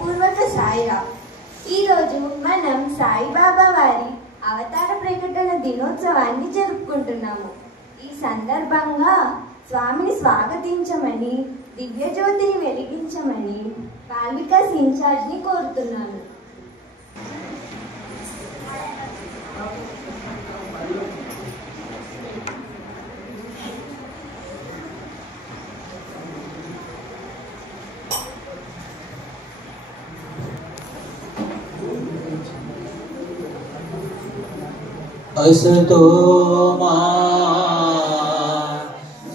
పూర్వక సాయిరాం. ఈరోజు మనం సాయిబాబా వారి అవతార ప్రకటన దినోత్సవాన్ని జరుపుకుంటున్నాము. ఈ సందర్భంగా స్వామిని స్వాగతించమని, దివ్యజ్యోతిని వెలిగించమని బాల్వికాస్ ఇన్ఛార్జ్ని కోరుతున్నాను. असतो मा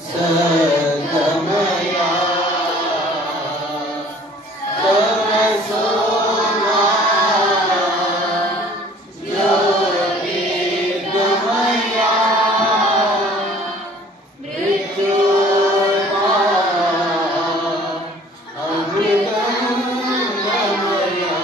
सद्गमया तमसो मा ज्योतिर्गमया मृत्योर्मा अमृतं गमया.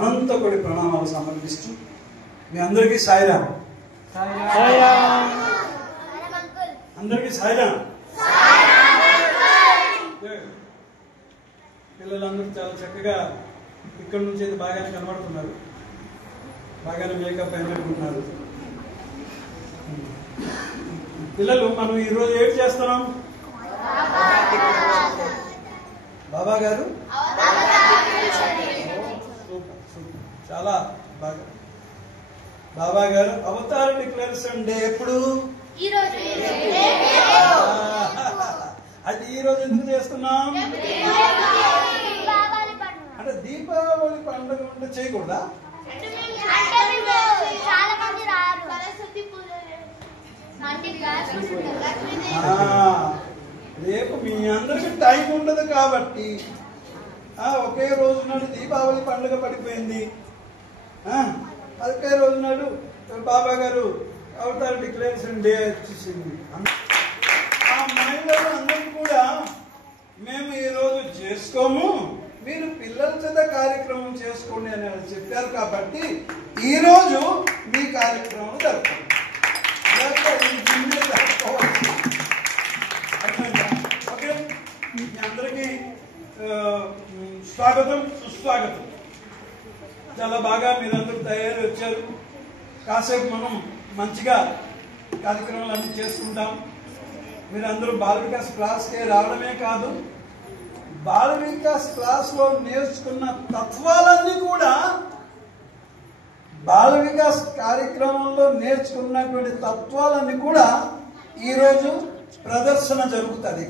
అనంత కోటి ప్రణామాలు సమర్పిస్తూ మీ అందరికీ సాయిరాం. అందరికీ సాయిరాం. పిల్లలందరూ చాలా చక్కగా ఇక్కడ నుంచి అయితే బాగానే కనబడుతున్నారు, బాగానే మేకప్ అయినట్టున్నారు. పిల్లలు మనం ఈరోజు ఏం చేస్తున్నాం? బాబా గారు చాలా బాగా. బాబా గారు అవతార డిక్లరేషన్ డే ఎప్పుడు? అది ఈ రోజు ఎందుకు చేస్తున్నాం అంటే దీపావళి పండుగ ఉంటే చేయకూడదా? రేపు మీ అందరికి టైం ఉండదు కాబట్టి ఒకే రోజు నాడు దీపావళి పండుగ పడిపోయింది. ఒకే రోజు నాడు బాబా గారు అవతార డిక్లరేషన్ డే వచ్చేసింది. ఆ మహిళలు అందరికీ కూడా మేము ఈరోజు చేసుకోము, మీరు పిల్లల చేత కార్యక్రమం చేసుకోండి అని చెప్పారు కాబట్టి ఈరోజు మీ కార్యక్రమం జరుపుకోండి. ఓకే, మీ అందరికీ స్వాగతం, సుస్వాగతం. చాలా బాగా మీరందరూ తయారు వచ్చారు. కాసేపు మనం మంచిగా కార్యక్రమాలన్నీ చేసుకుంటాం. మీరందరూ బాల వికాస్ క్లాస్కే రావడమే కాదు, బాల వికాస్ క్లాస్లో నేర్చుకున్న తత్వాలన్నీ కూడా బాల వికాస్ కార్యక్రమంలో నేర్చుకున్నటువంటి తత్వాలన్నీ కూడా ఈరోజు ప్రదర్శన జరుగుతుంది.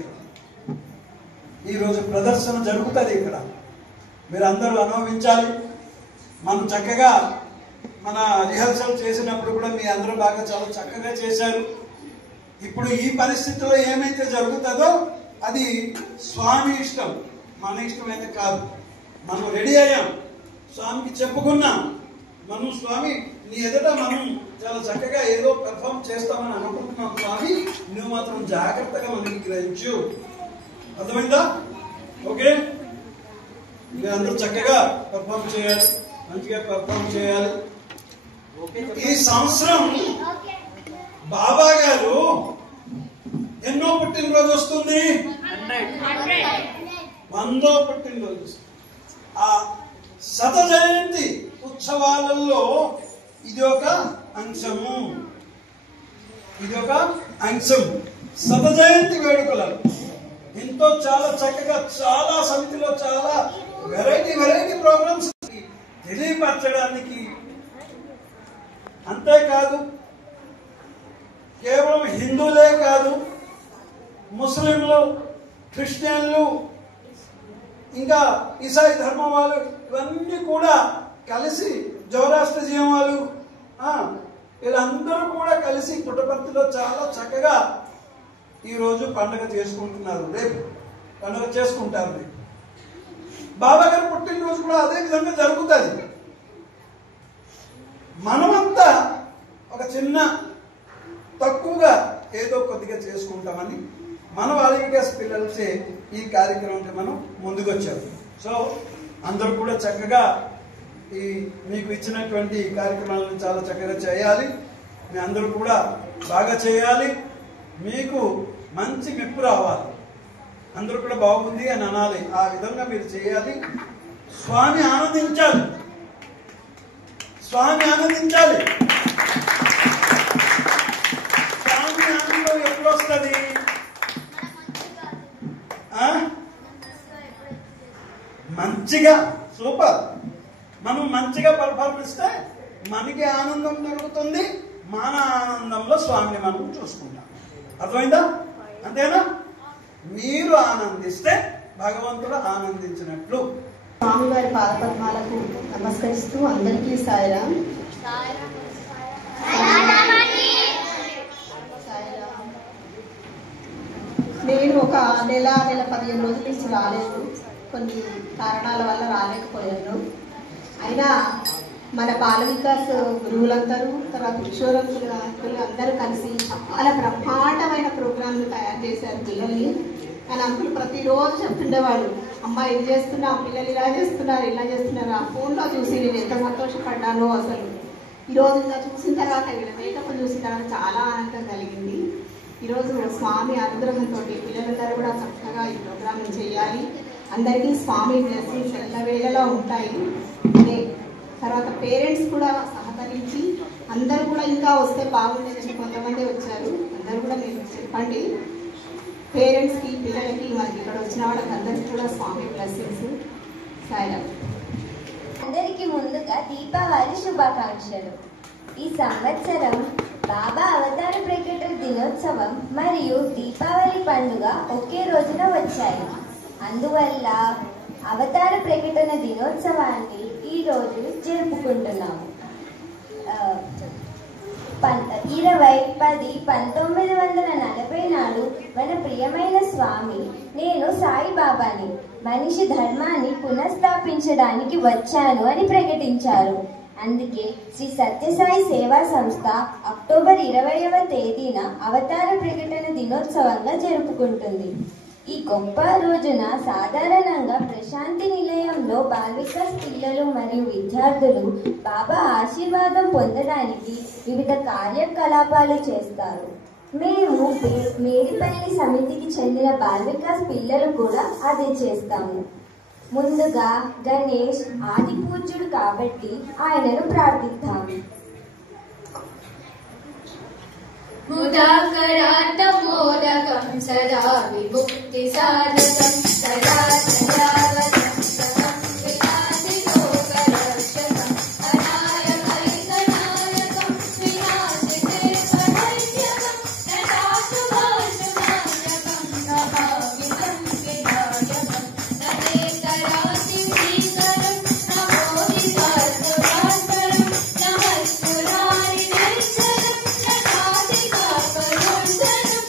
ఈరోజు ప్రదర్శన జరుగుతుంది ఇక్కడ. మీరందరూ అనుభవించాలి. మనం చక్కగా మన రిహర్సల్ చేసినప్పుడు కూడా మీ అందరూ బాగా చాలా చక్కగా చేశారు. ఇప్పుడు ఈ పరిస్థితిలో ఏమైతే జరుగుతుందో అది స్వామి ఇష్టం, మన ఇష్టం అయితే కాదు. మనం రెడీ అయ్యాం, స్వామికి చెప్పుకున్నాం. మనం స్వామి నీ ఎదుట మనం చాలా చక్కగా ఏదో పెర్ఫామ్ చేస్తామని అనుకుంటున్నాం. స్వామి నువ్వు మాత్రం జాగ్రత్తగా మనకి గ్రహించు. అర్థమైందా? ఓకే, మీరు అందరూ చక్కగా పెర్ఫామ్ చేయాలి, మంచిగా పెర్ఫామ్ చేయాలి. ఈ సంవత్సరం బాబా గారు ఎన్నో పుట్టినరోజు వస్తుంది? 100వ పుట్టినరోజు. ఆ శత జయంతి ఉత్సవాలలో ఇది ఒక అంశము. శత జయంతి వేడుకలు ఎంతో చాలా చక్కగా చాలా సమితిలో చాలా వెరైటీ ప్రోగ్రామ్స్ తెలియపరచడానికి. అంతేకాదు కేవలం హిందువులే కాదు, ముస్లింలు, క్రిస్టియన్లు, ఇంకా ఈసాయి ధర్మం వాళ్ళు ఇవన్నీ కూడా కలిసి, జౌరాష్ట్రజీయం వాళ్ళు వీళ్ళందరూ కూడా కలిసి పుట్టపర్తిలో చాలా చక్కగా ఈరోజు పండుగ చేసుకుంటున్నారు. రేపు పండుగ చేసుకుంటారు. రేపు బాబా గారు పుట్టినరోజు కూడా అదే విధంగా జరుగుతుంది. మనమంతా ఒక చిన్న తక్కువగా ఏదో కొద్దిగా చేసుకుంటామని మన వాలికాస్ పిల్లలచే ఈ కార్యక్రమానికి మనం ముందుకొచ్చాము. సో అందరూ కూడా చక్కగా ఈ మీకు ఇచ్చినటువంటి కార్యక్రమాలను చాలా చక్కగా చేయాలి. మీ అందరూ కూడా బాగా చేయాలి. మీకు మంచి మెప్పు రావాలి. అందరూ కూడా బాగుంది అని అనాలి. ఆ విధంగా మీరు చేయాలి. స్వామి ఆనందించాలి. స్వామి ఆనందించాలి. స్వామి ఆనందం ఎప్పుడు వస్తుంది? మంచిగా, సూపర్. మనం మంచిగా పర్ఫార్మెన్స్ ఇస్తే మనకి ఆనందం దొరుకుతుంది. మన ఆనందంలో స్వామిని మనం చూసుకుంటాం. అర్థమైందా? అంతేనా? మీరు ఆనందిస్తే భగవంతుడు ఆనందించినట్లు. స్వామివారి పాదపద్మాలకు నమస్కరిస్తూ అందరికీ సాయిరాం. నేను ఒక నెల 15 రోజుల నుంచి రాలేదు. కొన్ని కారణాల వల్ల రాలేకపోయాను. అయినా మన బాల వికాస్ గురువులందరూ, తర్వాత కిషోరంతులు అందరూ కలిసి చాలా బ్రహ్మాండమైన ప్రోగ్రాంలు తయారు చేశారు పిల్లల్ని. కానీ అంకులు ప్రతిరోజు చెప్తుండేవాడు, అమ్మ ఇది చేస్తున్నా, పిల్లలు ఇలా చేస్తున్నారు. ఆ ఫోన్లో చూసి నేను ఎంత సంతోషపడ్డానో అసలు. ఈరోజు ఇంకా చూసిన తర్వాత, వీళ్ళ మేకప్ చూసిన తర్వాత చాలా ఆనందం కలిగింది. ఈరోజు స్వామి అనుగ్రహంతో పిల్లలందరూ కూడా చక్కగా ఈ ప్రోగ్రామ్ చేయాలి. అందరికీ స్వామి బ్లెస్సింగ్స్ ఎల్లవేళలా ఉంటాయి. తర్వాత పేరెంట్స్ కూడా సహకరించి అందరూ కూడా ఇంకా వస్తే బాగుండేదని కొంతమంది వచ్చారు. అందరూ కూడా మీరు చెప్పండి పేరెంట్స్కి, పిల్లలకి, మనకి ఇక్కడ వచ్చిన వాళ్ళకి అందరికీ కూడా స్వామి బ్లెస్సింగ్స్. సాయిరాం. అందరికీ ముందుగా దీపావళి శుభాకాంక్షలు. ఈ సంవత్సరం బాబా అవతార ప్రకటన దినోత్సవం మరియు దీపావళి పండుగ ఒకే రోజున వచ్చాయి. అందువల్ల అవతార ప్రకటన దినోత్సవాన్ని ఈరోజు జరుపుకుంటున్నాము. 20/10/1940 నాడు మన ప్రియమైన స్వామి, నేను సాయిబాబాని మనిషి ధర్మాన్ని పునఃస్థాపించడానికి వచ్చాను అని ప్రకటించారు. అందుకే శ్రీ సత్యసాయి సేవా సంస్థ అక్టోబర్ 20వ తేదీన అవతార ప్రకటన దినోత్సవంగా జరుపుకుంటుంది. ఈ గొప్ప రోజున సాధారణంగా ప్రశాంతి నిలయంలో బాల వికాస్ పిల్లలు మరియు విద్యార్థులు బాబా ఆశీర్వాదం పొందడానికి వివిధ కార్యకలాపాలు చేస్తారు. మేము మేడిపల్లి సమితికి చెందిన బాల వికాస్ పిల్లలు కూడా అదే చేస్తాము. ముందుగా గణేష్ ఆది పూజ్యుడు కాబట్టి ఆయనను ప్రార్థిస్తాము. मुदाकरान्तमोदकं सदा विमुक्तिसाधकं सदा सदावतं समं विलासिलोकरक्षकम् अनायकैकनायकं विनाशितेऽपदैत्यकं नटाशुभाशुभाषकं नभावितं विनायकं नते कराति श्रीकरं नमो विकासभास्करं नमस्कुरारि नैश्चरं नटाधिकापरुषं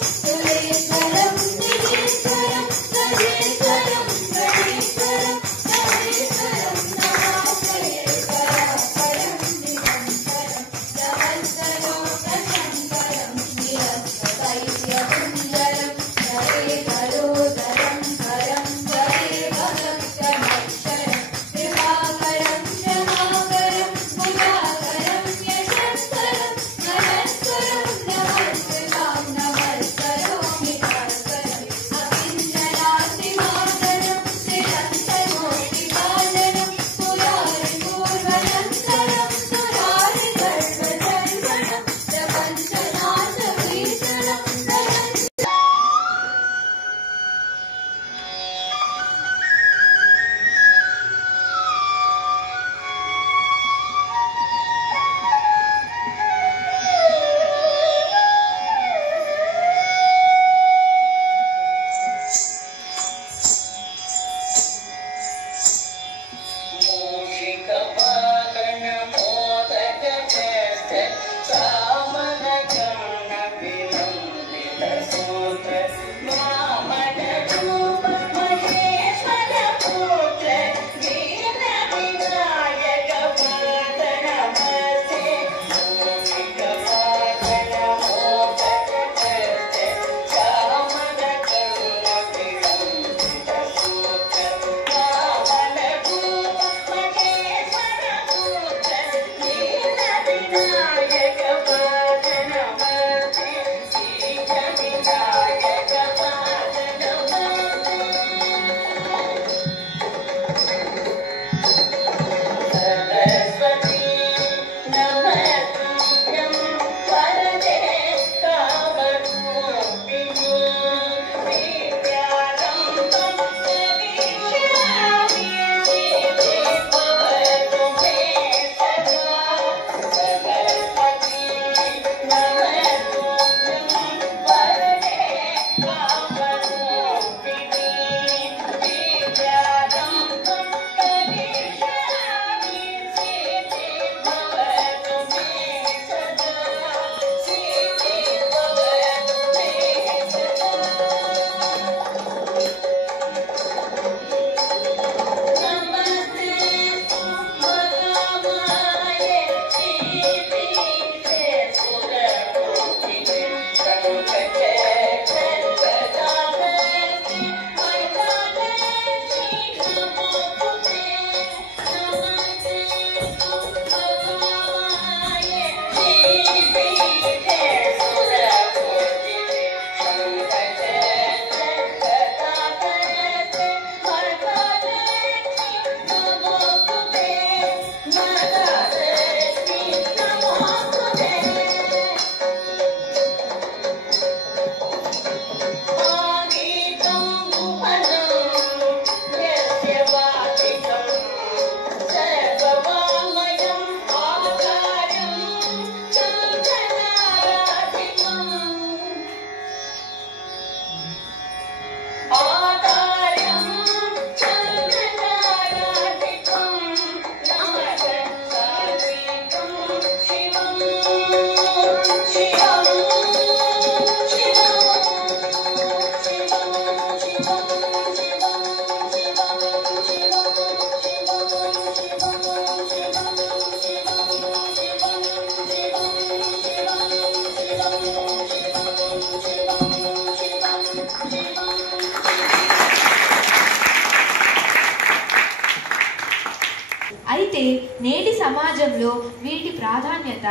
అయితే నేటి సమాజంలో వీటి ప్రాధాన్యత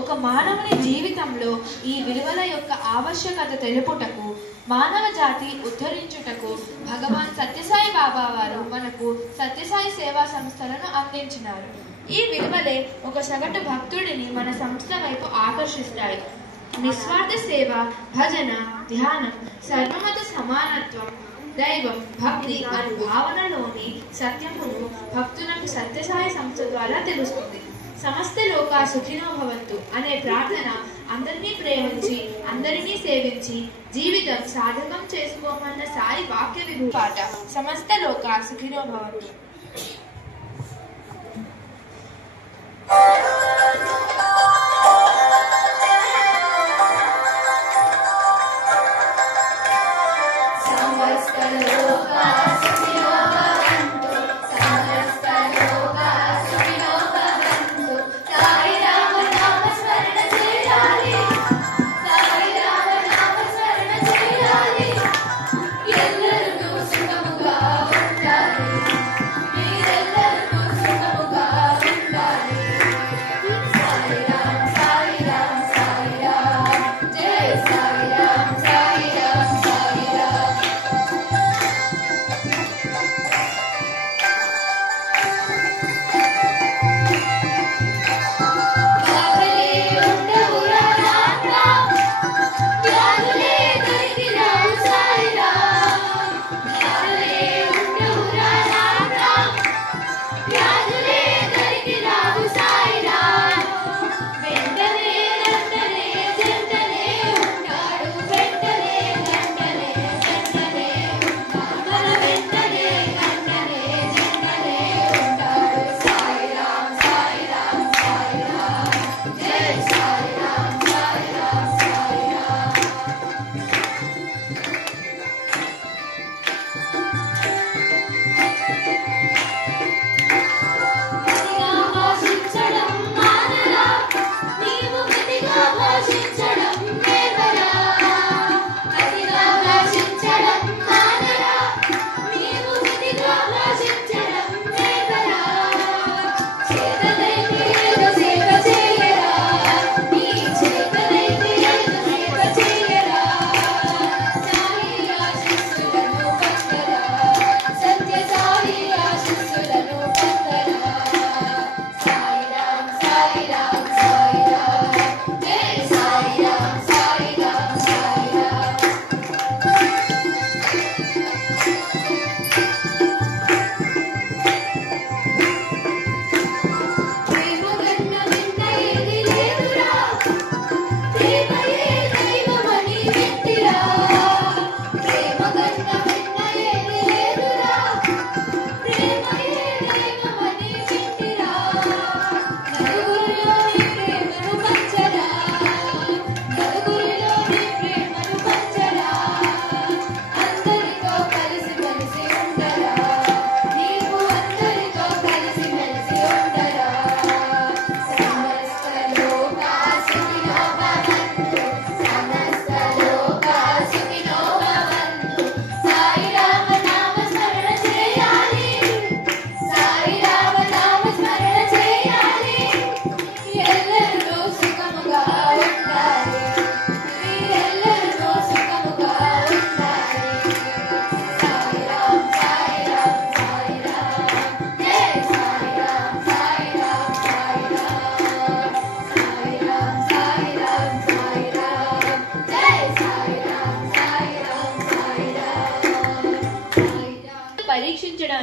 ఒక మానవుని జీవితంలో ఈ విలువల యొక్క ఆవశ్యకత తెలుపుటకు మానవ జాతి ఉద్ధరించుటకు భగవాన్ సత్యసాయి బాబా వారు మనకు సత్యసాయి సేవా సంస్థలను అందించినారు. ఈ విలువలే ఒక సగటు భక్తుడిని మన సంస్థ వైపు ఆకర్షిస్తాయి. నిస్వార్థ సేవ, భజన, ధ్యానం, సర్వమత సమానత్వం, దైవం, భక్తి అనే భావనలోని సత్యమును భక్తులకు సత్యసాయి సంస్థ ద్వారా తెలుస్తుంది. సమస్త లోకా సుఖినో భవంతు అనే ప్రార్థన అందరినీ ప్రేమించి అందరినీ సేవించి జీవితం సాధకం చేసుకోమన్న సాయి వాక్య విభూ పాట సమస్త లోకా సుఖినో భవంతు.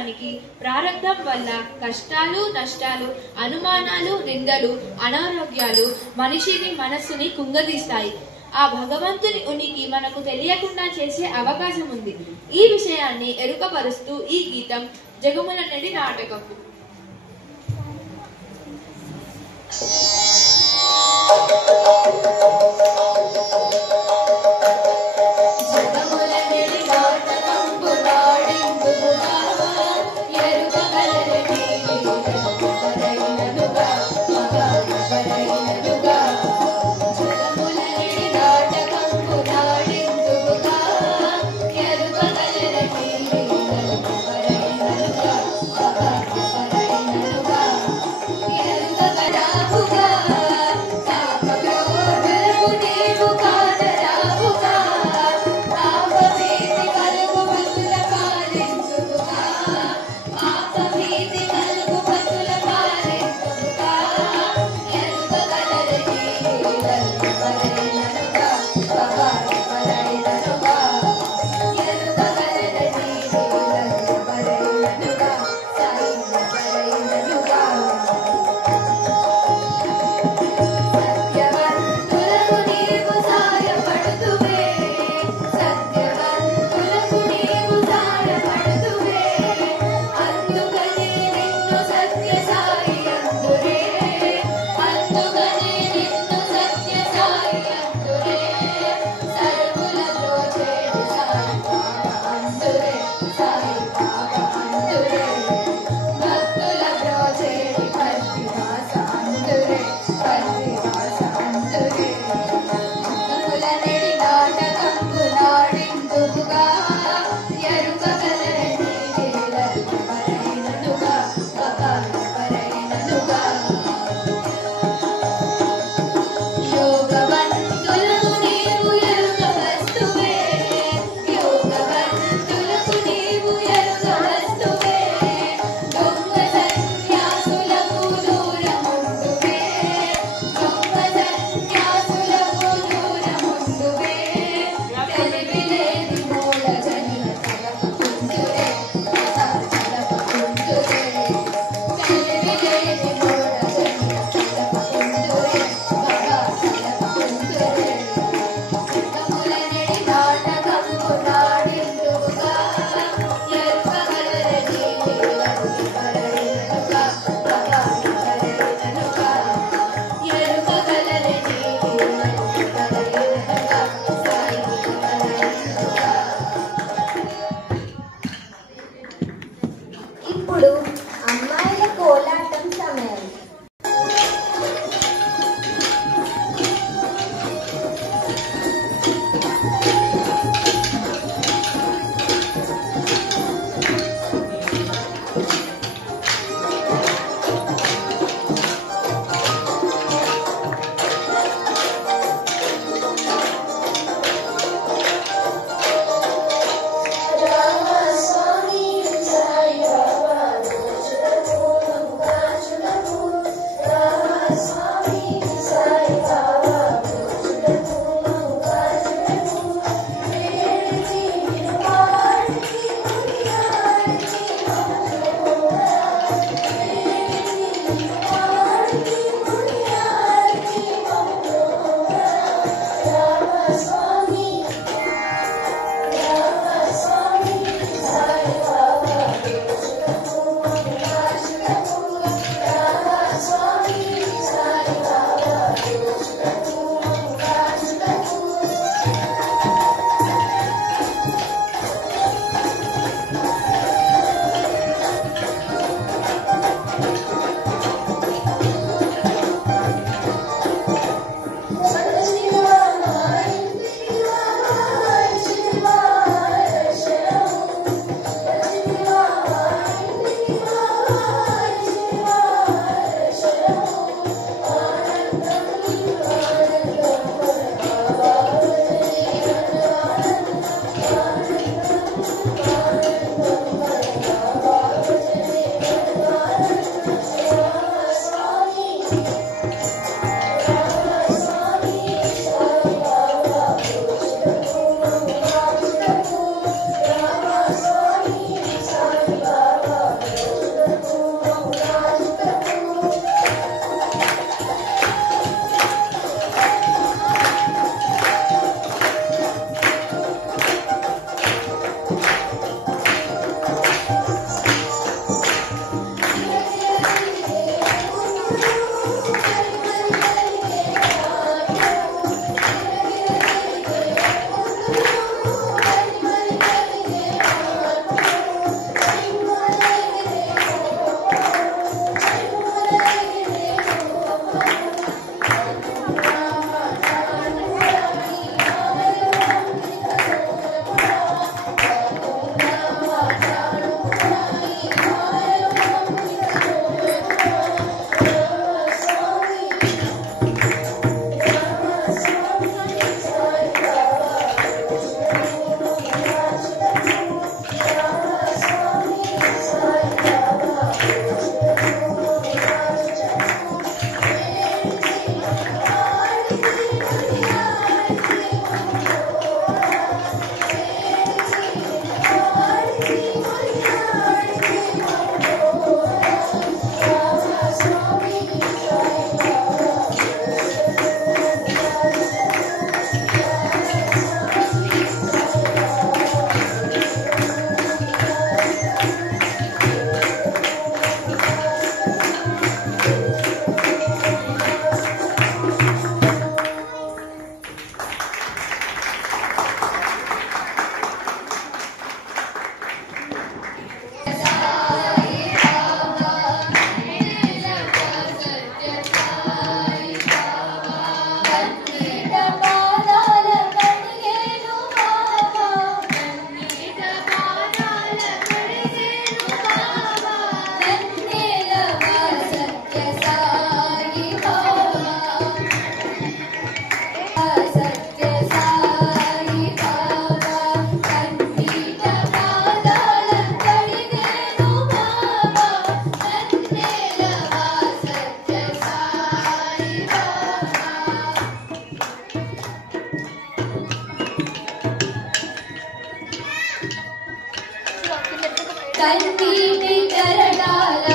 సమాజానికి ప్రారంధం వల్ల కష్టాలు, నష్టాలు, అనుమానాలు, నిందలు, అనారోగ్యాలు మనిషిని మనస్సుని కుంగదీస్తాయి. ఆ భగవంతుని ఉనికి మనకు తెలియకుండా చేసే అవకాశం ఉంది. ఈ విషయాన్ని ఎరుకపరుస్తూ ఈ గీతం జగముల నెడి నాటకము. Thank you. కన్నీటి కరటాల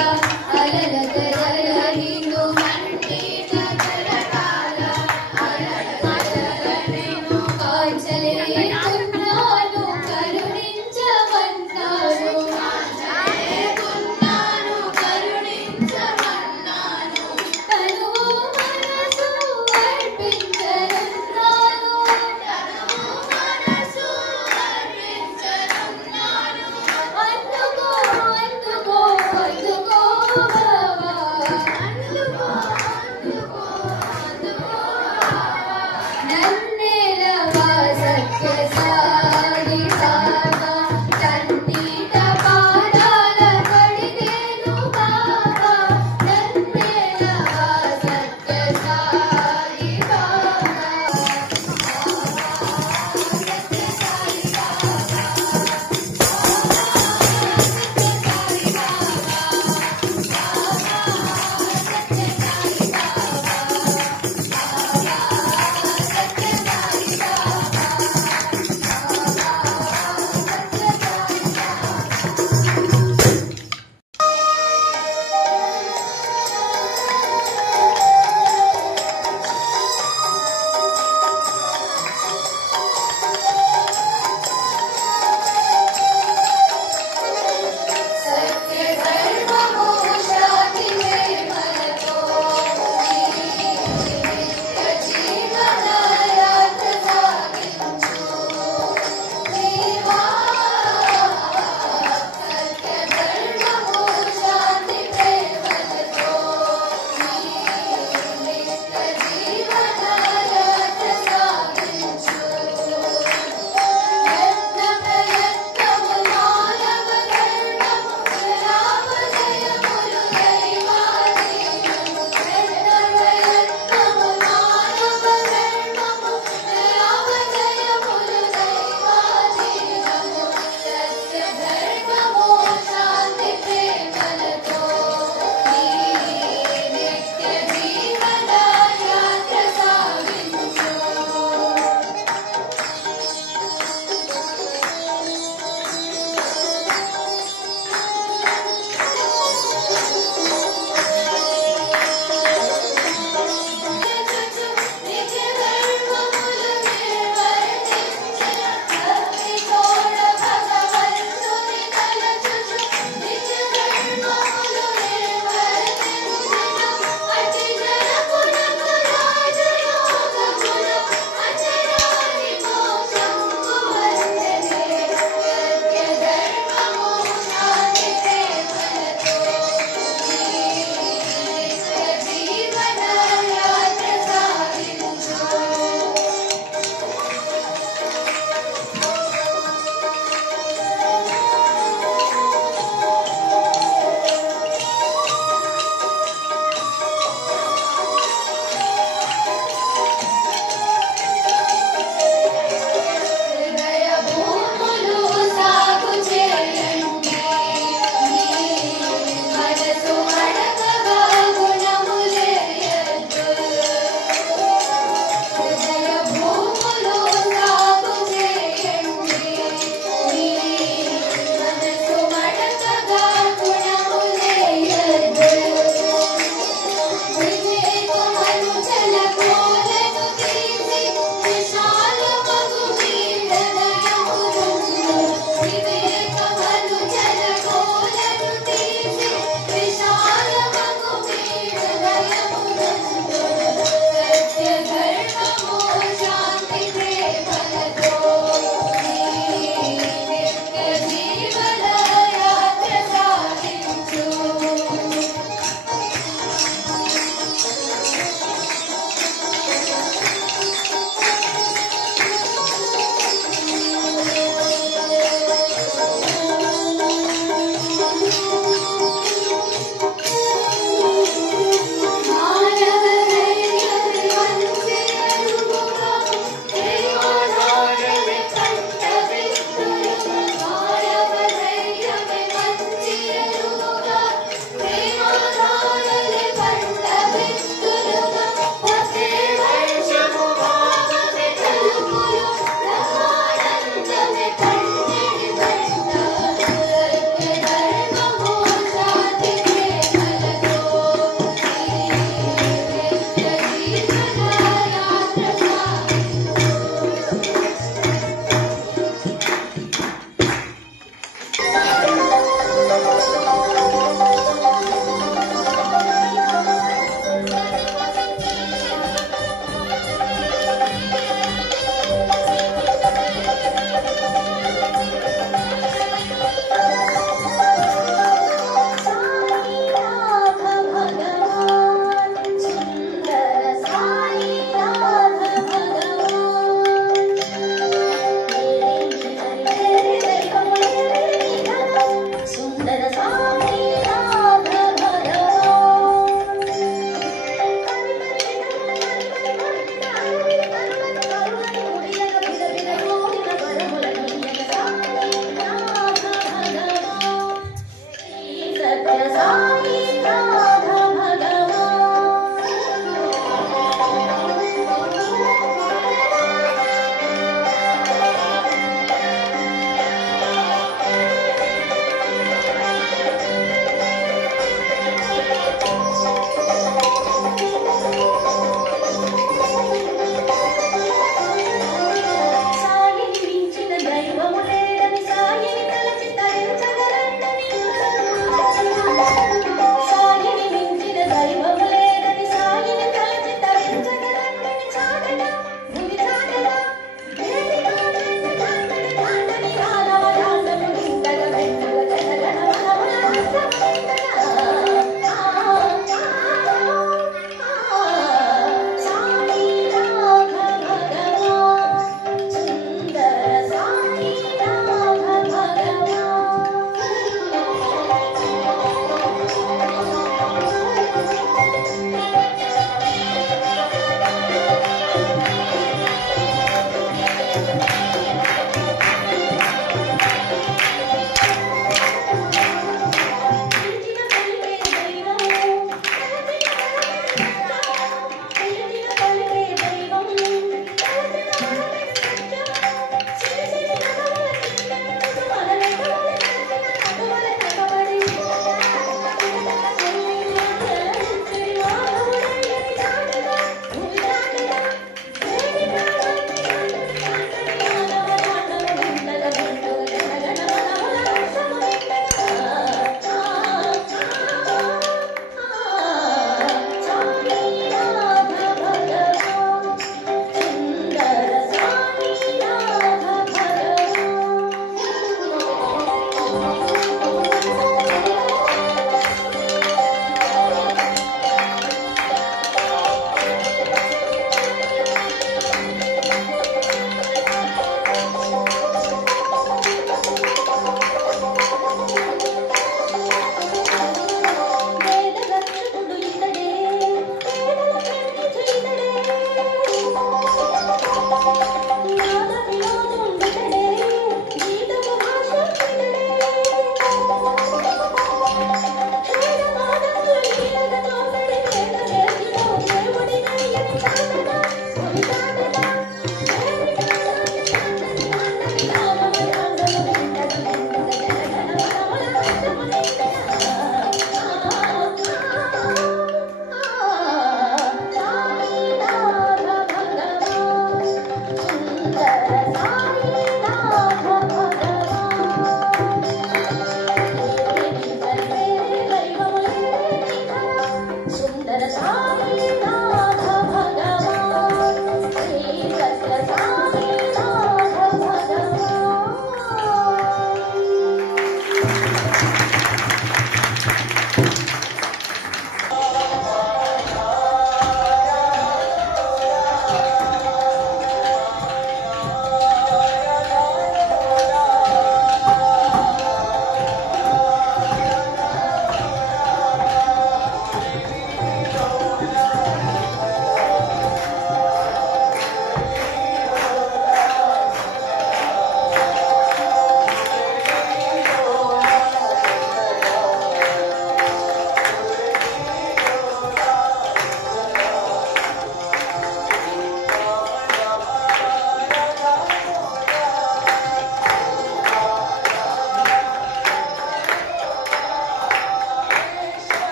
అలల కలల నిన్ను కన్నీట కరటాల అలల కలల నిన్ను కాల్చలేకున్నాను కరుణించమన్నాను కాల్చలేకున్నాను కరుణించమన్నాను తనువు మనసు అర్పించనున్నాను తనువు మనసు అర్పించనున్నాను అందుకో అందుకో అందుకో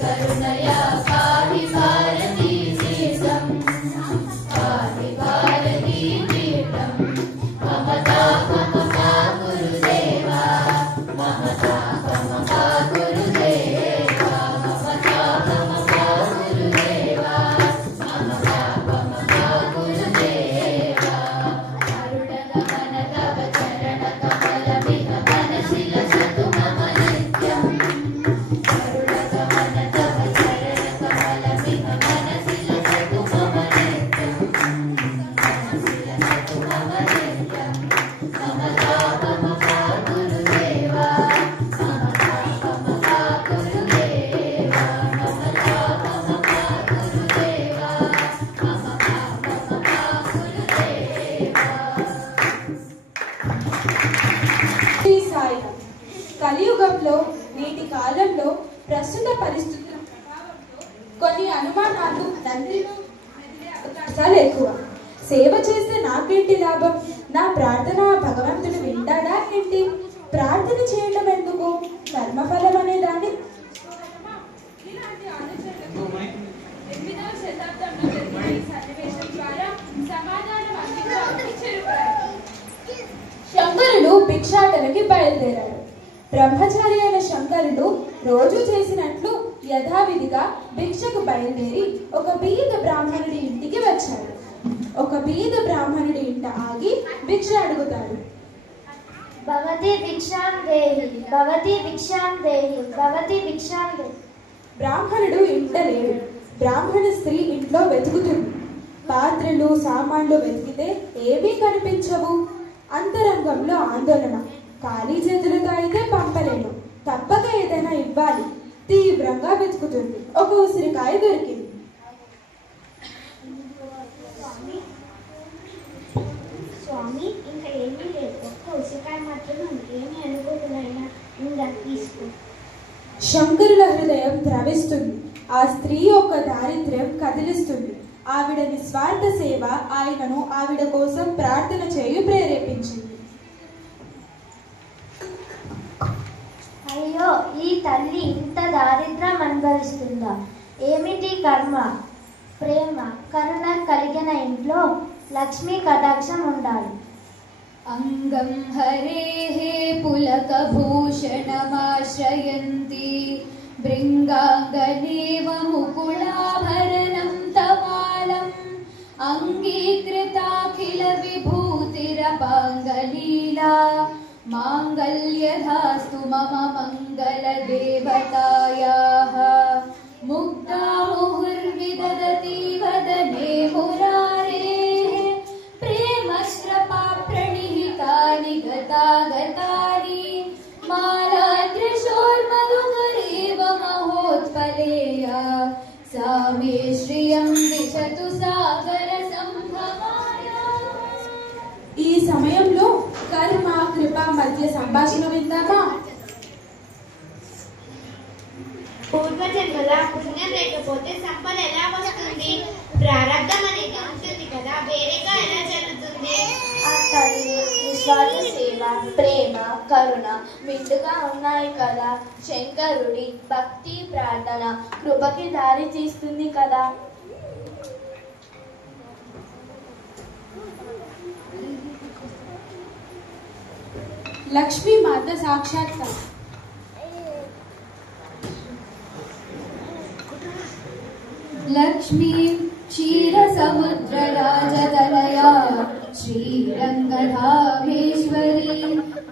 కరుణయా పాహి భారతీ తీర్థం పాహి భారతీ తీర్థం మమతా మమతా గురుదేవా మమతా మమతా గురుదేవా మమతా మమతా గురుదేవా మమతా మమతా గురుదేవా అరుణగమన తవ చరణ కమల విహ మనసిల సతు మమ నిత్యం అరుణగమన తవ చరణ కమల విహ మనసిల సతు మమ నిత్యం మనసిల సతు మమ నిత్యం మమతా మమతా గురుదేవా మమతా మమతా గురుదేవా మమతా మమతా గురుదేవా మమతా మమతా గురుదేవా. శ్రీ సాయిరామ్. కలియుగంలో నేటి కాలంలో ప్రస్తుత పరిస్థితుల ప్రభావంతో కొన్ని అనుమానాలు తండ్రిలో మెదిలే అవకాశాలు ఎక్కువ. సేవ చేస్తే నాకేంటి లాభం? నా ప్రార్థన భగవంతుడు వింటాడా ఏంటి? ప్రార్థన చేయడం ఎందుకు? కర్మఫలం అనే దాన్ని ఇలాంటి ఆలోచనలకు 8వ శతాబ్దంలో జరిగిన ఈ సన్నివేశం ద్వారా సమాధానం అందించాలని చెరుపారు. శంకరుడు భిక్షాటనకి బయలుదేరాడు. బ్రహ్మచారి అయిన శంకరుడు రోజు చేసినట్లు యథావిధిగా భిక్షకు బయలుదేరి ఒక బీద బ్రాహ్మణుడి ఇంటికి వచ్చాడు. ఒక బీద బ్రాహ్మణుడి ఇంట ఆగి భిక్ష అడుగుతాడు. భవతి భిక్షాం దేహి భవతి భిక్షాం దేహి భవతి భిక్షాం దేహి. బ్రాహ్మణుడు ఇంట లేడు. బ్రాహ్మణ స్త్రీ ఇంట్లో వెతుకుతుంది. పాత్రలు సామాన్లు వెతికితే ఏమీ కనిపించవు. అంతరంగంలో ఆందోళన. ఖాళీ చేతులతో అయితే పంపలేను, తప్పక ఏదైనా ఇవ్వాలి. తీవ్రంగా వెతుకుతుంది. ఒక ఉసిరికాయ దొరికింది. స్వామి ఇంకా ఏమీ లేదు, ఒక్క ఉసిరికాయ మాత్రమే ఉంది. ఏమీ అనుకోకునైనా ఇంకా తీసుకో. శంకరుల హృదయం ద్రవిస్తుంది. ఆ స్త్రీ యొక్క దారిద్ర్యం కదిలిస్తుంది. ఆవిడ నిస్వార్థ సేవ ఆయనను ఆవిడ కోసం ప్రార్థన చేయు ప్రేరేపించింది. అయ్యో, ఈ తల్లి ఇంత దారిద్ర్యం అనుభవిస్తుందా? ఏమిటి కర్మ? ప్రేమ కరుణ కలిగిన ఇంట్లో లక్ష్మీ కటాక్షం ఉండాలి. అంగం హరేః పులకభూషణమాశ్రయంతి భృంగాంగనేవ ముకుళాభరణం తమాలం అంగీకృతాఖిల విభూతిరపాంగలీలా మాంగళ్యధాస్తు మమ మంగళదేవతాయాః ముగ్ధా ముహుర్విదదతి వదనే మురారేః ప్రేమశ్రపా ప్రణిహితాని గతాగతాని మాలాద్రిశోర్మధుకరేవ మహోత్పలేయా సా మే శ్రియం దిశతు సాగర సంభవాయా. ఈ సమయంలో కర్మ కృప మధ్య సంభాషణ విందామా? పూర్వజన్మల పుణ్యం లేకపోతే సంపద ఎలా వస్తుంది? ప్రారంభం అనేది ఉంటుంది కదా, వేరేగా ఎలా జరుగుతుంది? ఆ తల్లి నిస్వార్థ సేవ, ప్రేమ, కరుణ మిండుగా ఉన్నాయి కదా. శంకరుడి భక్తి ప్రార్థన కృపకి దారి తీస్తుంది కదా. లక్ష్మీ మాత సాక్షాత్కారం. లక్ష్మీం క్షీరసముద్రరాజతనయా శ్రీరంగధామేశ్వరీ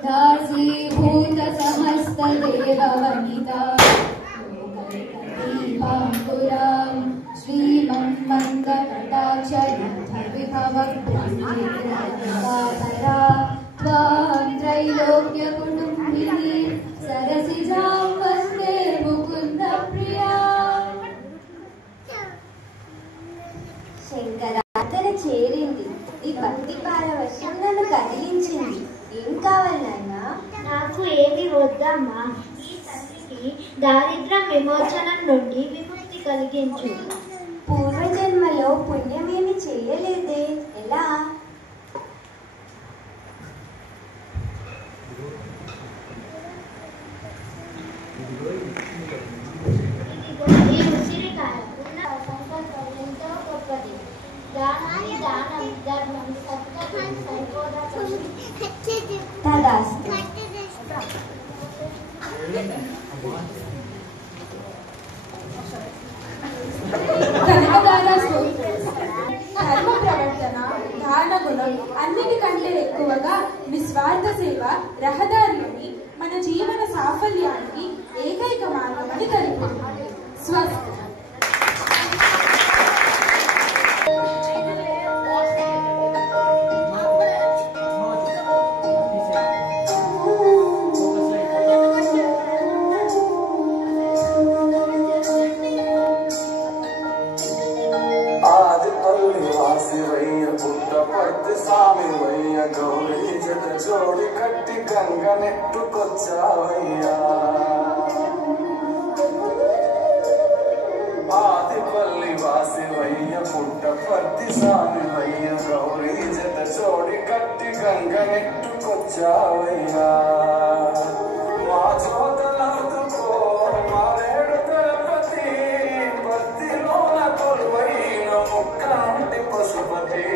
దాసీభూత సమస్తదేవవనితా లోకైకదీపాంకురాం శ్రీమన్మందకటాక్షవిభవబ్రహ్మేంద్రకృపాధరా త్వాం త్రైలోక్యకుటుంబినీ సరసిజాం వందే ముకుందప్రియా. శంకరాతన చేరింది. ఈ భక్తి పారవశ్యం నన్ను కదిలించింది. ఏం కావాలి నాన్న? నాకు ఏమి వద్దమ్మా. ఈ తల్లికి దారిద్ర్యం విమోచనం నుండి విముక్తి కలిగించు. పూర్వజన్మలో పుణ్యమేమి చేయలేదే, ఎలా? ఇదిగో తదాస్తు. ధర్మ ప్రవర్తన, ధారణ గుణం అన్నిటికంటే ఎక్కువగా నిస్వార్థ సేవ రహదారిని మన జీవన సాఫల్యానికి ఏకైక మార్గమని తెలిపింది. స్వస్థ. జోడి కట్టి గంగ నెట్టుకొచ్చావయ్యా, ఆదిపల్లి వాసివయ్య పుట్టపర్తి సామివయ్య గౌరీ జత జోడి కట్టి గంగ నెట్టుకొచ్చావయ్యా, మా చోదలాదుకో మారేడు తిరుపతి పత్తిలోన కొలువైన ముక్కాంటి Pashupati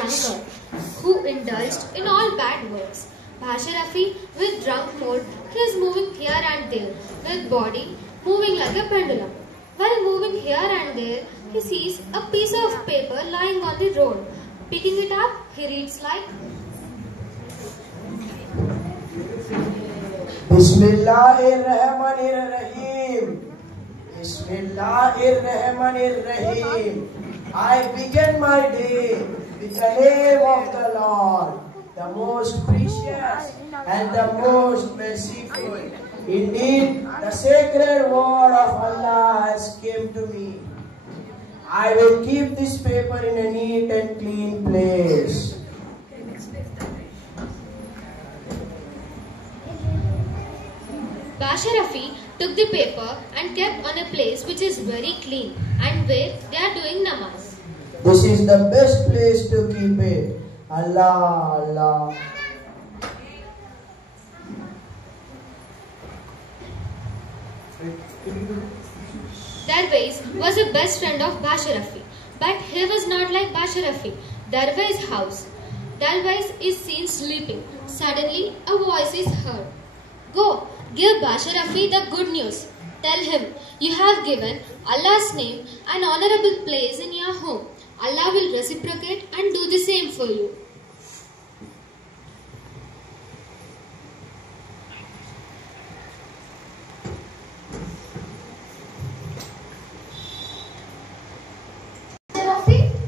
drunkard who indulged in all bad works. Bhasha Rafi, with drunk mode, he is moving here and there, with body moving like a pendulum. While moving here and there, he sees a piece of paper lying on the road. Picking it up, he reads like, Bismillahirrahmanirrahim. Bismillahirrahmanirrahim. I begin my day with the name of the Lord, the most precious and the most merciful. Indeed, the sacred word of Allah has come to me. I will keep this paper in a neat and clean place. Basharafi took the paper and kept on a place which is very clean and where they are doing namaz. This is the best place to keep it. Allah, Allah. Darwais was a best friend of Basharafi, but he was not like Basharafi. Darwais' house. Darwais is seen sleeping. Suddenly, a voice is heard. Go, give Basharafi the good news. Tell him, you have given Allah's name an honorable place in your home. Allah will reciprocate and do the same for you.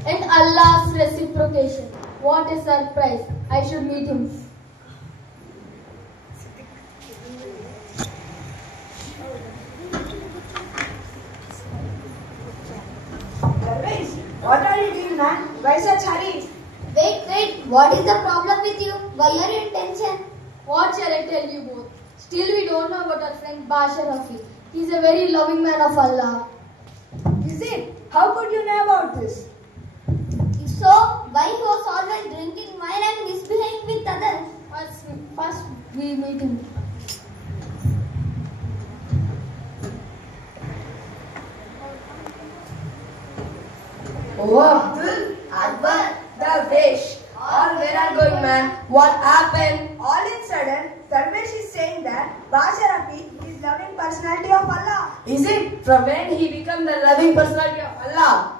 And Allah's reciprocation. What a surprise. I should meet him. What are you doing, man? Why such hurry? Wait. What is the problem with you? Why are you in tension? What shall I tell you both? Still we don't know about our friend Basharafi. He is a very loving man of Allah. Is it? How could you know about this? If so, why he was always drinking wine and misbehaving with others? First we meet him. Oh, Abdul, Akbar, Darwish. All where are going, man? What happened? All in sudden, Darwish is saying that Basharafi is loving personality of Allah. Is it? From when he become the loving personality of Allah?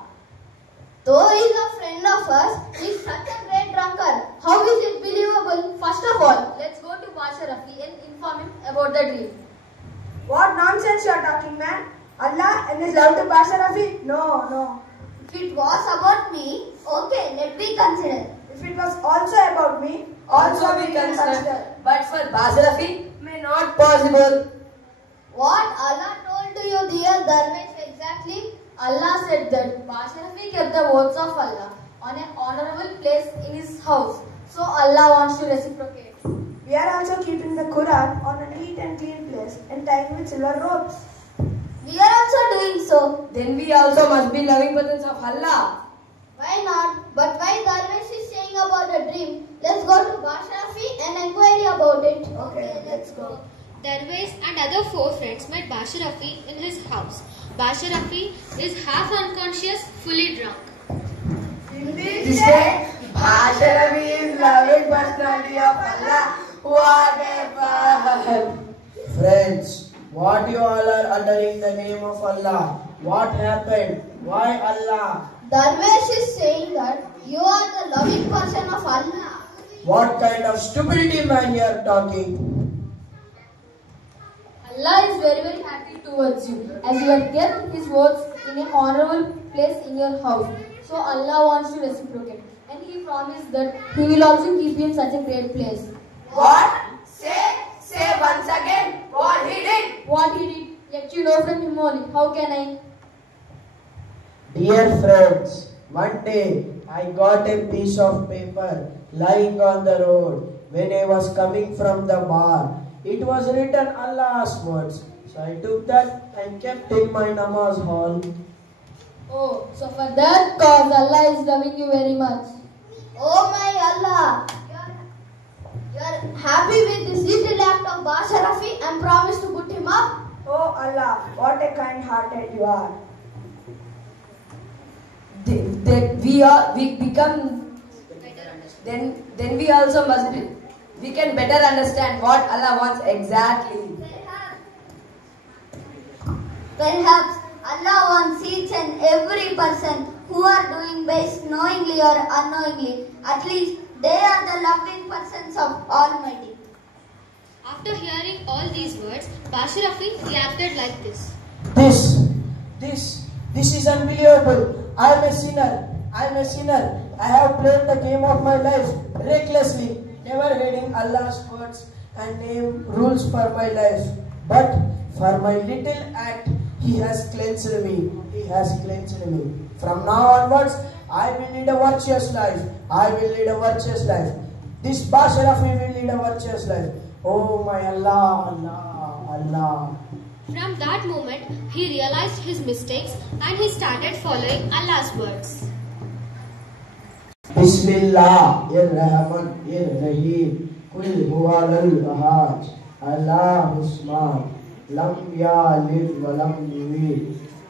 Though he is a friend of us, he is such a great drunkard. How is it believable? First of all, let's go to Basharafi and inform him about the dream. What nonsense you are talking, man? Allah and his love to Basharafi? No. If it was about me, okay, let me consider. If it was also about me, also we can consider. But for Basharafi, may not possible. What Allah told to you, dear Darwish, exactly? Allah said that Basharafi kept the words of Allah on an honorable place in his house. So Allah wants to reciprocate. We are also keeping the Quran on a neat and clean place and tying with silver ropes. We are also doing so. Then we also must be loving persons of Allah. Why not? But why Darwish is saying about the dream? Let's go to Basharafi and inquire about it. Okay, let's go. Darwish and other 4 friends met Basharafi in his house. Basharafi is half unconscious, fully drunk. Indeed, Basharafi is loving personality of Allah. Whatever. Friends, what you all are uttering the name of Allah? What happened? Why Allah? Darwish is saying that you are the loving person of Allah. What kind of stupidity, man, you are talking? Allah is very, very happy towards you as you have kept his words in an honorable place in your house. So Allah wants to reciprocate. And he promised that he will also keep you in such a great place. What? Say once again what he did. What he did, let you know from him only. How can I? Dear friends, one day I got a piece of paper lying on the road when I was coming from the bar. It was written Allah's words. So I took that and kept in my namaz hall. Oh, so for that cause Allah is loving you very much. Oh my Allah! You are happy with this little act of Basharafi and promise to put him up? Oh Allah, what a kind-hearted you are. Then we also must be. We can better understand what Allah wants exactly. Perhaps Allah wants each and every person who are doing best knowingly or unknowingly. At least they are the loving persons of Almighty. After hearing all these words, Basharafi reacted like this. This is unbelievable. I am a sinner. I have played the game of my life recklessly, never heeding Allah's words and name rules for my life. But for my little act, He has cleansed me. He has cleansed me. From now onwards, I will lead a virtuous life. I will lead a virtuous life. This Bashar Rafi will lead a virtuous life. Oh my Allah, Allah, Allah. From that moment, he realized his mistakes and he started following Allah's words. Bismillahirrahmanirrahim. Qul huwal ahad. Allahus samad. Lam yalid wa lam yulid.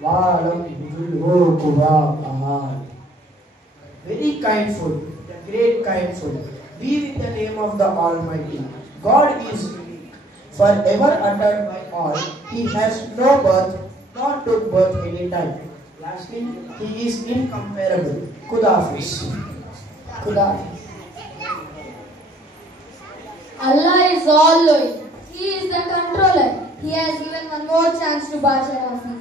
Wa lam yakul lahu kufuwan ahad. Very kindful, the great kindful. Be with the name of the Almighty. God is unique, forever uttered by all. He has no birth, nor took birth any time. Lastly, He is incomparable. Khudafiz. Khudafiz. Allah is all-knowing. He is the controller. He has given one more chance to Bashar Rafi.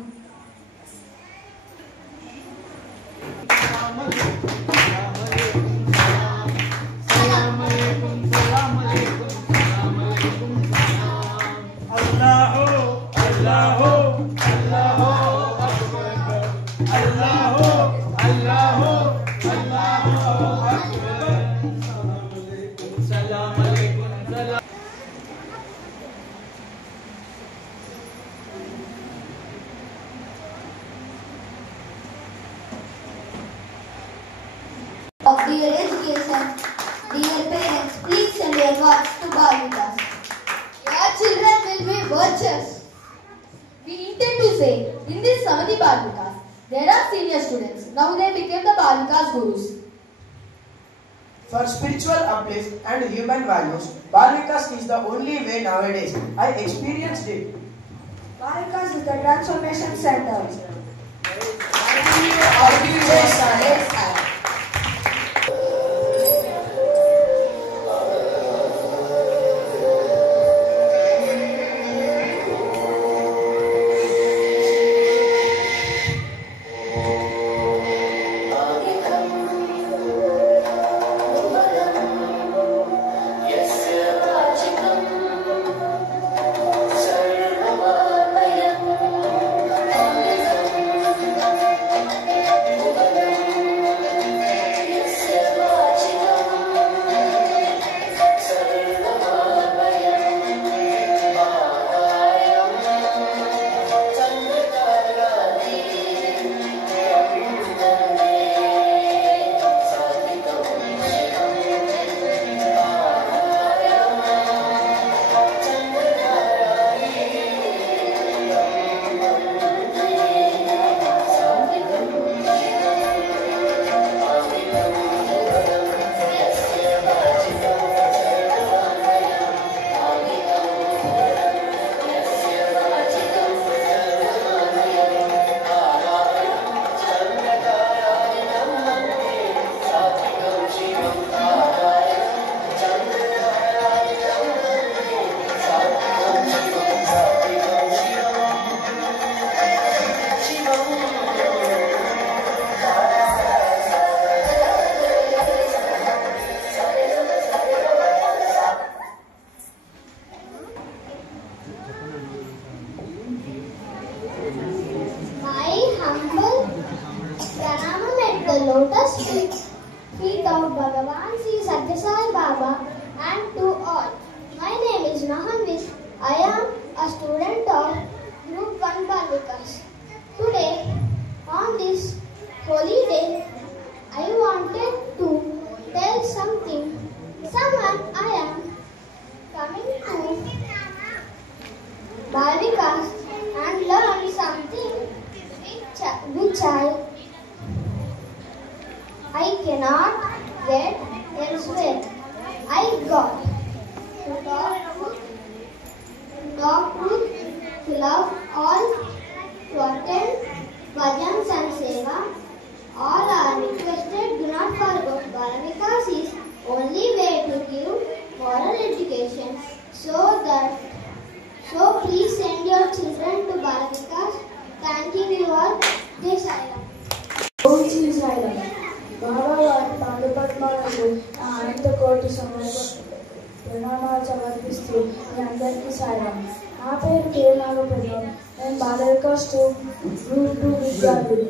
Of dear education, dear parents, please send your words to Balikas. Your children will be virtuous. We intend to say, in this Samati Balikas, there are senior students. Now they became the Balikas gurus. For spiritual uplift and human values, Balikas is the only way nowadays. I experienced it. Balikas is the transformation center. the lotus feet of Bhagavan Sri Satya Sai Baba and to all. My name is Mahanvis. I am a student of Group 1 Balikas. Today, on this holy day, I wanted to tell someone I am coming to Balikas and learn something which I cannot get elsewhere. I got to talk truth, to love all, to attend bhajans and seva. All are requested, do not forget. Balikas is only way to give moral education. So please send your children to Balikas. Thanking you all. Jai Sai Ram. ఓం శ్రీ సాయిరామ్. బాబా వారి పాదపద్మాలకు నా అనంత కోటి ప్రణామాలు సమర్పిస్తూ మీ అందరికీ సాయిరామ్. నా పేరు కే నాగప్రసాద్. నేను Bal Vikas group 2 విద్యార్థిని.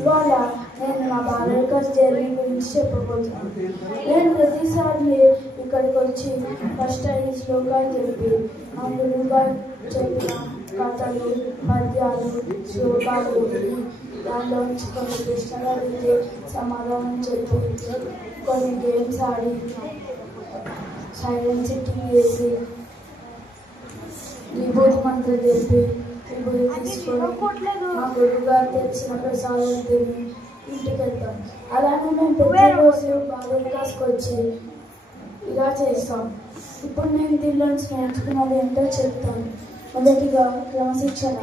ఇవాళ నేను నా బాలవికాస్ జర్నీ గురించి చెప్పబోతున్నాను. నేను ప్రతిసారి ఇక్కడికి వచ్చి ఫస్ట్ ఈ శ్లోకాలు చెప్పి మా గురువుగా చెప్పిన కథలు, పద్యాలు, శ్లోకాలు దానిలోంచి కొన్ని ప్రశ్నలు అడిగితే సమాధానం చెప్పి కొన్ని గేమ్స్ ఆడి సైలెంట్ సిట్టింగ్ చేసి విభూతి మంత్రం చెప్పి విభూతి తీసుకొని మా గురువుగారు తెచ్చిన ప్రసాదం తిని ఇంటికి వెళ్తాం. అలానే మేము ప్రతిరోజు బాలవికాస్కి వచ్చి ఇలా చేస్తాం. ఇప్పుడు నేను దీనిలోంచి నేర్చుకున్నది ఏంటో చెప్తాను. మొదటిగా క్రమశిక్షణ.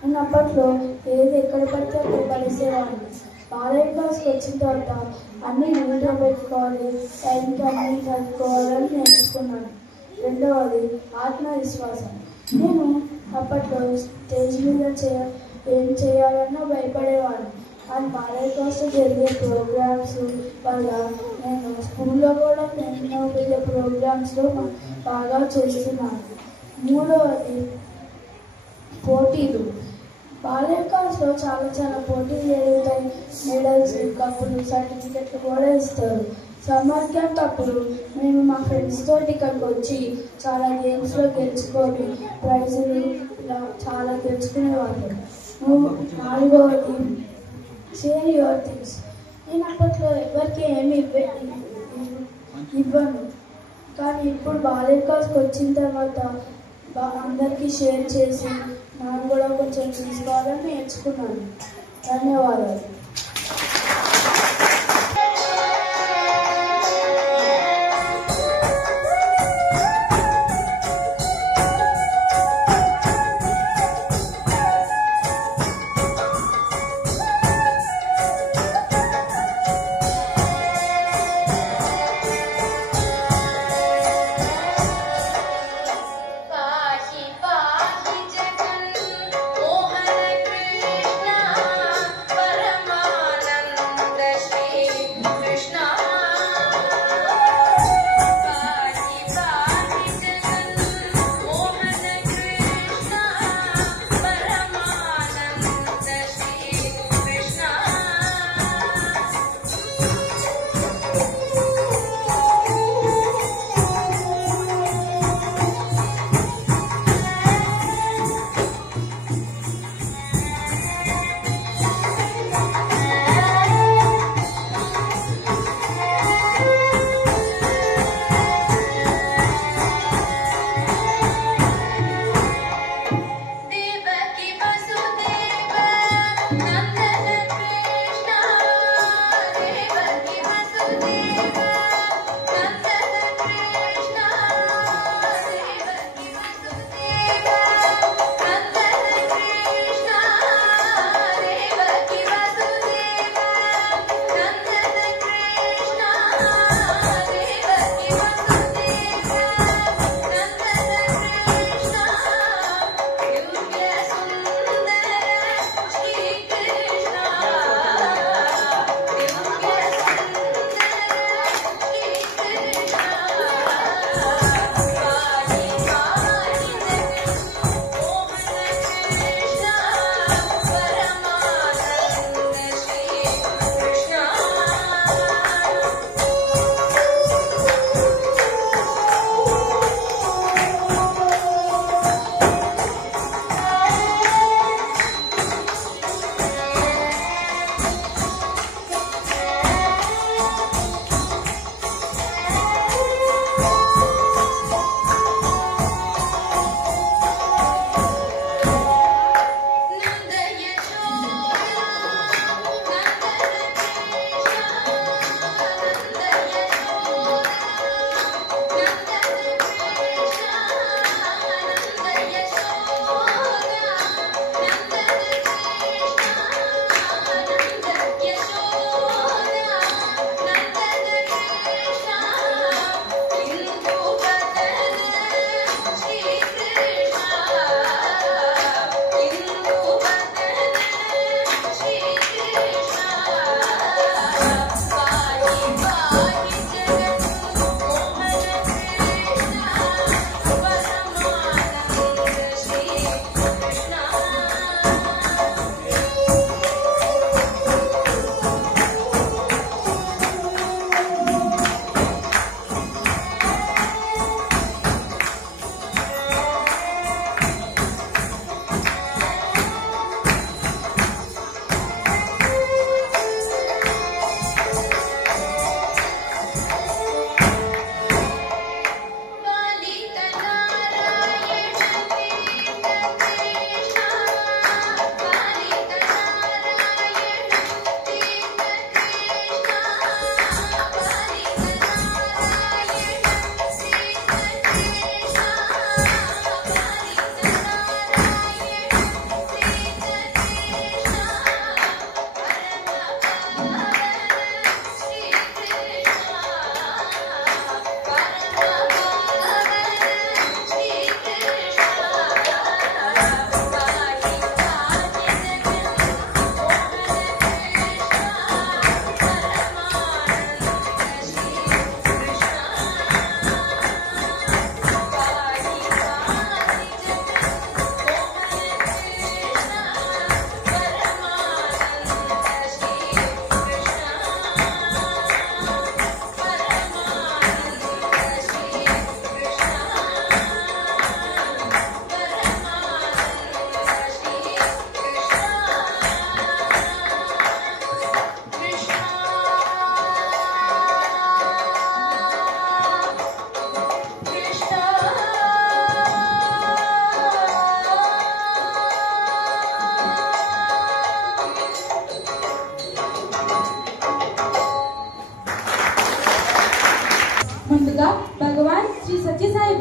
నేను అప్పట్లో ఏది ఎక్కడ పడితే అక్కడ పడేసేవాడిని. బాలవికాస్కి వచ్చిన తర్వాత అన్నీ నీట్గా పెట్టుకోవాలి, టైంకి అన్నీ చదువుకోవాలని నేర్చుకున్నాను. రెండవది ఆత్మవిశ్వాసం. నేను అప్పట్లో స్టేజ్ మీద ఏం చేయాలన్నా భయపడేవాడిని. అండ్ బాలవికాస్లో జరిగే ప్రోగ్రామ్స్ వల్ల నేను స్కూల్లో కూడా ఎన్నో పెద్ద ప్రోగ్రామ్స్లో బాగా చేస్తున్నాను. మూడవది పోటీలు. బాలవికాస్లో చాలా పోటీలు జరుగుతాయి. మెడల్స్, కప్పులు, సర్టిఫికెట్లు కూడా ఇస్తారు. సమ్మర్ క్యాంప్ అప్పుడు మేము మా ఫ్రెండ్స్ తోటి ఇక్కడికి వచ్చి చాలా గేమ్స్లో గెలుచుకొని ప్రైజులు ఇలా చాలా గెలుచుకునేవాళ్ళం. నాలుగవది షేర్ యువర్ థింగ్స్. నేను అప్పట్లో ఎవరికి ఏమి ఇవ్వను, కానీ ఇప్పుడు బాలవికాస్కి వచ్చిన తర్వాత అందరికీ షేర్ చేసి మనం కూడా కొంచెం తీసుకోవాలని నేర్చుకున్నాను. ధన్యవాదాలు. मोहन कृष्ण परमानंद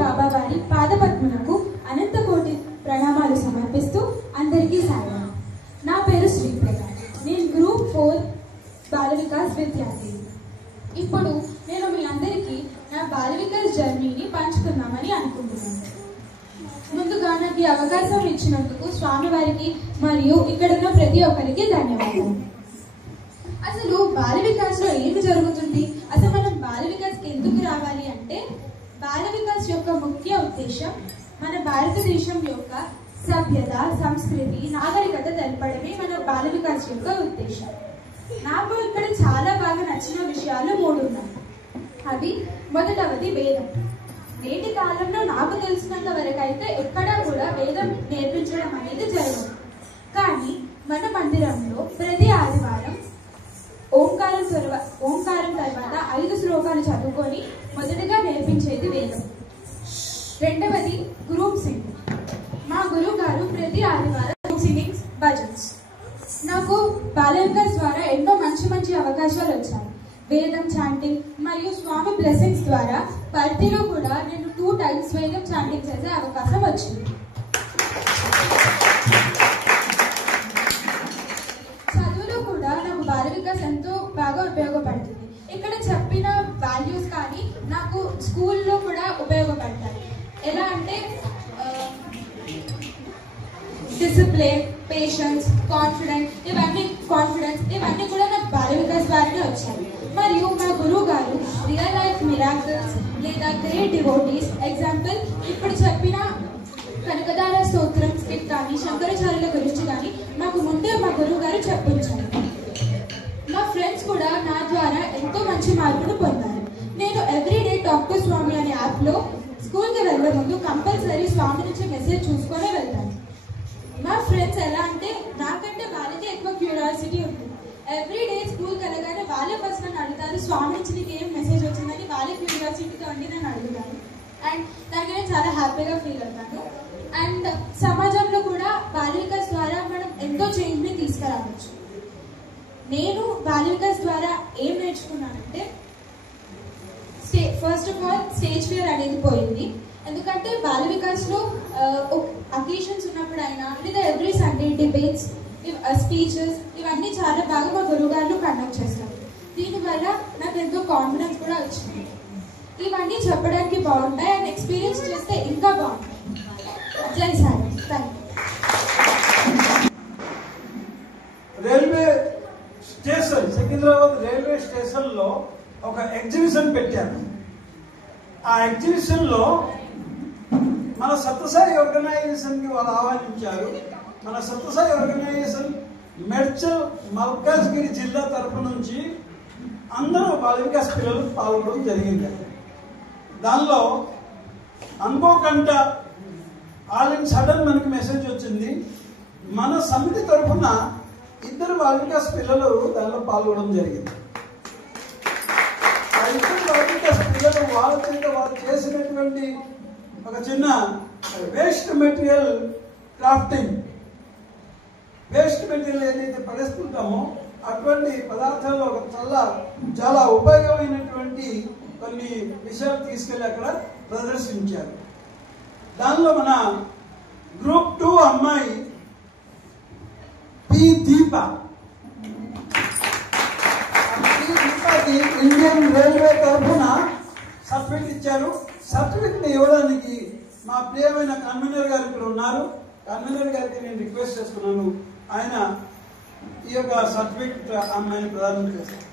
బాబా వారి పాదపద్ములకు అనంతకోటి ప్రణామాలు సమర్పిస్తూ అందరికీ సాయం. నా పేరు శ్రీప్రద. నేను గ్రూప్ 4 బాల వికాస్ విద్యార్థి. ఇప్పుడు నేను మీ అందరికీ నా బాల వికాస్ జర్నీని పంచుకుందామని అనుకుంటున్నాను. ముందుగా నాకు ఈ అవకాశం ఇచ్చినందుకు స్వామివారికి మరియు ఇక్కడున్న ప్రతి ఒక్కరికి ధన్యవాదాలు. అసలు బాల వికాస్ లో ఏమి జరుగుతుంది? అసలు మనం బాల వికాస్ కి ఎందుకు రావాలి అంటే, బాల వికాస్ యొక్క ముఖ్య ఉద్దేశం మన భారతదేశం యొక్క సభ్యత, సంస్కృతి, నాగరికత తెలపడమే మన బాల వికాస్ యొక్క ఉద్దేశం. నాకు ఇక్కడ చాలా బాగా నచ్చిన విషయాలు 3 ఉన్నాయి. అవి మొదటవది వేదం. నేటి కాలంలో నాకు తెలిసినంత వరకు అయితే ఎక్కడా కూడా వేదం నేర్పించడం అనేది జరగదు. కానీ మన మందిరంలో ప్రతి ఆదివారం ఓంకారం తర్వాత 5 శ్లోకాలు చదువుకొని మొదటగా నేర్పించేది వేదం. రెండవది గ్రూప్ సింగింగ్. మా గురువు గారు ప్రతి ఆదివారం గ్రూప్ సింగింగ్ భజన్స్. నాకు బాల వికాస్ ద్వారా ఎన్నో మంచి అవకాశాలు వచ్చాయి. వేదం చాంటింగ్ మరియు స్వామి బ్లెస్సింగ్స్ ద్వారా పర్తిలో కూడా నేను 2 times వేదం చాంటింగ్ చేసే అవకాశం వచ్చింది. చదువులో కూడా నాకు బాల వికాస్ ఎంతో బాగా ఉపయోగపడుతుంది. ఇక్కడ చెప్పిన వాల్యూస్ కానీ నాకు స్కూల్లో కూడా ఉపయోగపడతాయి. ఎలా అంటే డిసిప్లిన్, పేషెన్స్, కాన్ఫిడెన్స్ ఇవన్నీ కూడా నాకు బాల వికాస్ ద్వారానే వచ్చాయి. మరియు మా గురువు గారు రియల్ లైఫ్ మిరాకిల్స్ లేదా గ్రేట్ డివోటీస్, ఎగ్జాంపుల్ ఇప్పుడు చెప్పిన కనకదార స్తోత్రం స్కిట్ కానీ శంకరాచార్యుల గురించి కానీ మాకు ముందే మా గురువు గారు చెప్పించారు. మా ఫ్రెండ్స్ కూడా నా ద్వారా ఎంతో మంచి మార్పును పొందారు. నేను ఎవ్రీడే టాక్ టు స్వామి అనే యాప్లో స్కూల్కి వెళ్ళే ముందు కంపల్సరీ స్వామి నుంచి మెసేజ్ చూసుకొని వెళ్తాను. మా ఫ్రెండ్స్ ఎలా అంటే నాకంటే వాళ్ళకి ఎక్కువ క్యూరియాసిటీ ఉంటుంది. ఎవ్రీడే స్కూల్కి వెళ్ళగానే వాళ్ళే ఫస్ట్ నన్ను అడుగుతారు, స్వామి నుంచి నీకు ఏం మెసేజ్ వచ్చిందని వాళ్ళే క్యూరియాసిటీతో ఉండి నన్ను అడుగుతాను. అండ్ దానికి నేను చాలా హ్యాపీగా ఫీల్ అవుతాను. అండ్ సమాజంలో కూడా బాల వికాస్ ద్వారా మనం ఎంతో చేంజ్ని తీసుకురావచ్చు. నేను బాల వికాస్ ద్వారా ఏం నేర్చుకున్నానంటే, first of all stage fear అనేది పోయింది. ఎందుకంటే బాల వికాస్లో అకేషన్స్ ఉన్నప్పుడు అయినా లేదా ఎవ్రీ సండే డిబేట్స్, స్పీచెస్ ఇవన్నీ చాలా బాగా మా గురువు గారు కండక్ట్ చేస్తారు. దీనివల్ల నాకు ఎంతో కాన్ఫిడెన్స్ కూడా వచ్చింది. ఇవన్నీ చెప్పడానికి బాగుంటాయి అండ్ ఎక్స్పీరియన్స్ చేస్తే ఇంకా బాగుంటాయి. జై sir. Thank you. Railway station, Secunderabad railway స్టేషన్లో ఒక ఎగ్జిబిషన్ పెట్టారు. ఆ ఎగ్జిబిషన్లో మన సత్యసాయి ఆర్గనైజేషన్కి వాళ్ళు ఆహ్వానించారు. మన సత్యసాయి ఆర్గనైజేషన్ మేడ్చల్ మల్కాజ్గిరి జిల్లా తరఫు నుంచి అందరూ బాల వికాస్ పిల్లలు పాల్గొనడం జరిగింది. దానిలో అనుకోకుండా ఆల్ ఇన్ సడన్ మనకి మెసేజ్ వచ్చింది. మన సమితి తరఫున 2 బాల వికాస్ పిల్లలు దానిలో పాల్గొనడం జరిగింది. ఆ 2 బాల వికాస్ పిల్లలు వాళ్ళు చేసినటువంటి ఒక చిన్న waste material crafting, waste material ఏదైతే పడేస్తుంటామో అటువంటి పదార్థాల్లో ఒక చాలా ఉపయోగమైనటువంటి కొన్ని విషయాలు తీసుకెళ్లి అక్కడ ప్రదర్శించారు. దానిలో మన గ్రూప్ 2 అమ్మాయి పి దీపాకి ఇండియన్ రైల్వే తరఫున సర్టిఫికెట్ ఇచ్చారు. సర్టిఫికెట్ ఇవ్వడానికి మా ప్రియమైన కన్వీనర్ గారు ఇక్కడ ఉన్నారు. కన్వీనర్ గారికి నేను రిక్వెస్ట్ చేస్తున్నాను, ఆయన ఈ యొక్క సర్టిఫికెట్ అమ్మాయిని ప్రదానం చేస్తారు.